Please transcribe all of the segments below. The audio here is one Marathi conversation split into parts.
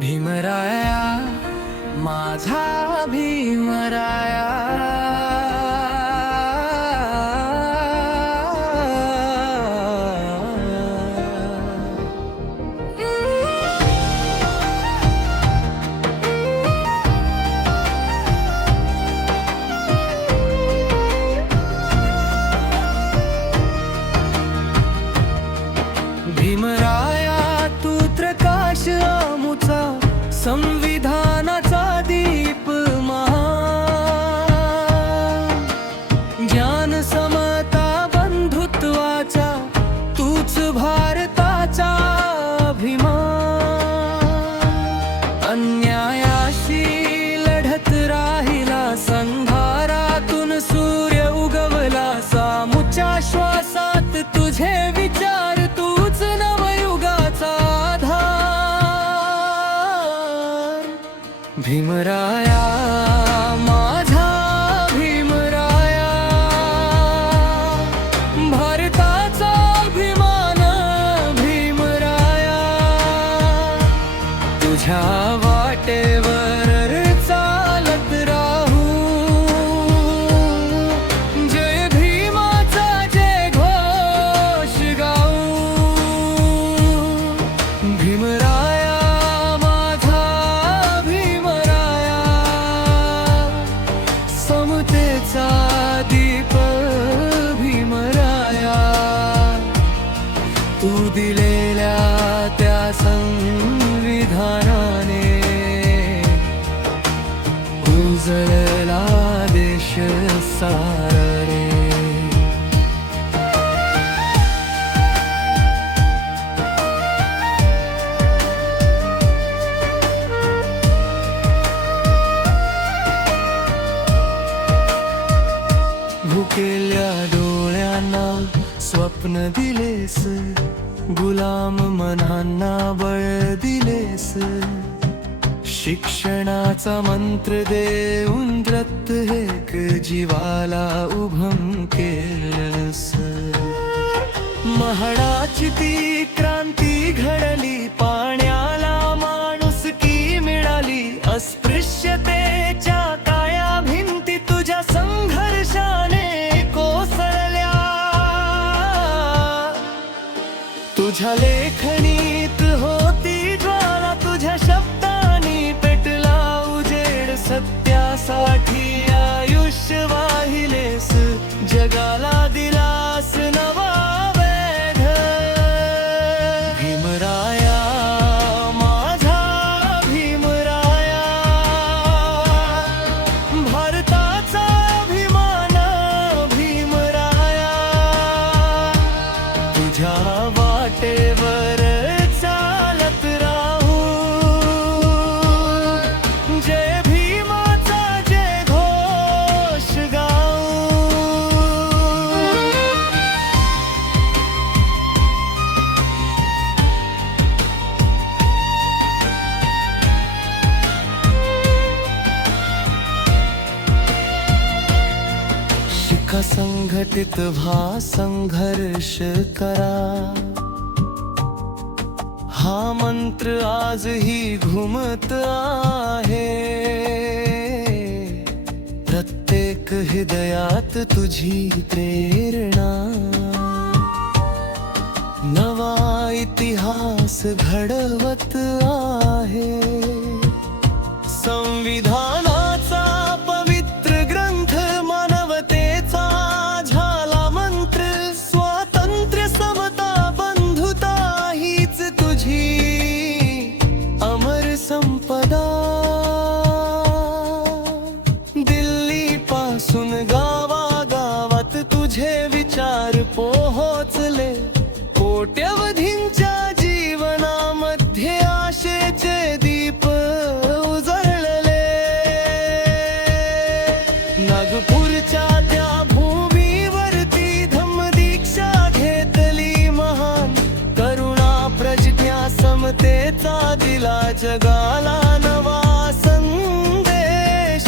भीमराया माझा भीमराया भीमराया तू प्रकाश आमुचा संविधानाचा दीप महान ज्ञान समता बंधुत्वाचा तूच भारताचा अभिमान अन्यायाशी लढत राहिला संघारातून सूर्य उगवला सामुच्या श्वासात तुझे विचार तूच नवयुगाचा आधार भीमराया माझा भीमराया भारताचा अभिमान भीमराया तुझ्या वाटेवर चालत राहू जय भीमाचा जय घोष गाऊ भीमराया माझा भीमराया समतेचा दीप भीमराया तू दिलेल्या त्या संविधानाने उजळला देश सारा रे भुकेल्या डोळ्यांना स्वप्न दिलेस गुलाम मनांना बळ दिलेस शिक्षणाचा मंत्र देऊन प्रत्येक जीवाला उभं केलंस महाडाची ती क्रांती घडली पाण्याला माणुसकी मिळाली अस्पृश्यतेच्या काया भिंती तुझ्या संघर्षाने कोसळल्या तुझ्या लेखणीत होती ज्वाला तुझ्या शब्दांनी पेटला उजेड सत्यासाठी आयुष्य वाहिलेस जगाला दिलास नवा वेध भीमराया माझा भीमराया भारताचा अभिमान भीमराया तुझ्या वाटेवर चालत राहू जय भीमाचा जय घोष गाऊ शिका संघटित व्हा संघर्ष करा हा मंत्र आजही घुमत आहे प्रत्येक हृदयात तुझी प्रेरणा नवा इतिहास घडवत आहे संविधानाचा पवित्र ग्रंथ मानवतेचा झाला मंत्र स्वातंत्र्य समता बंधुता हीच तुझी अमर संपदा दिल्ली पासून गावागावात तुझे विचार पोहोचले कोट्यवधींच्या जीवनामध्ये आशेचे दीप उजळले नागपूरच्या त्या भूमीवरती धम्मदीक्षा घेतली महान करुणा प्रज्ञा समतेचा दिला जगाला नवा संदेश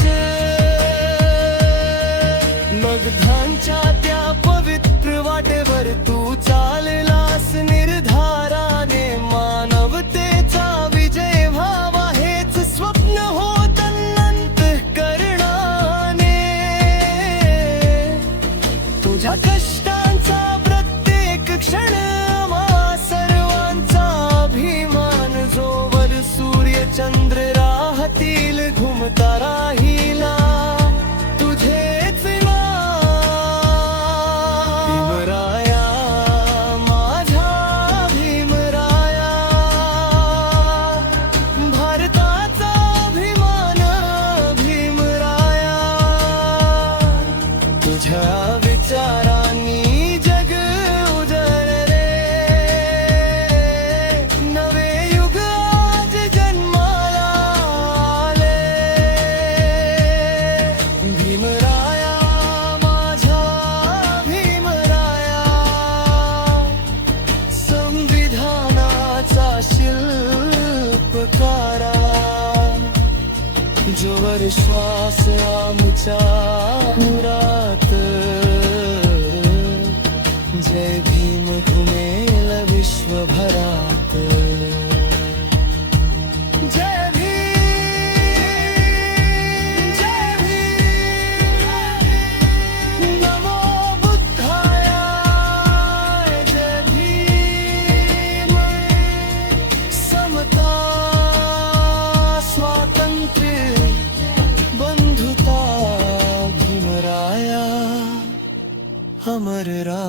मगधांच्या त्या पवित्र वाटेवर तू चाललास निर्धाराने मानवतेचा विजय व्हावा भीमेवर श्वास आमच्या मुरात, जय भीम घुमेल विश्वभरात. जय भीम, जय भीम, नमो बुद्धाय, जय भीम. समता, स्वातंत्र्य, बंधुता, भीमराया अमर राया.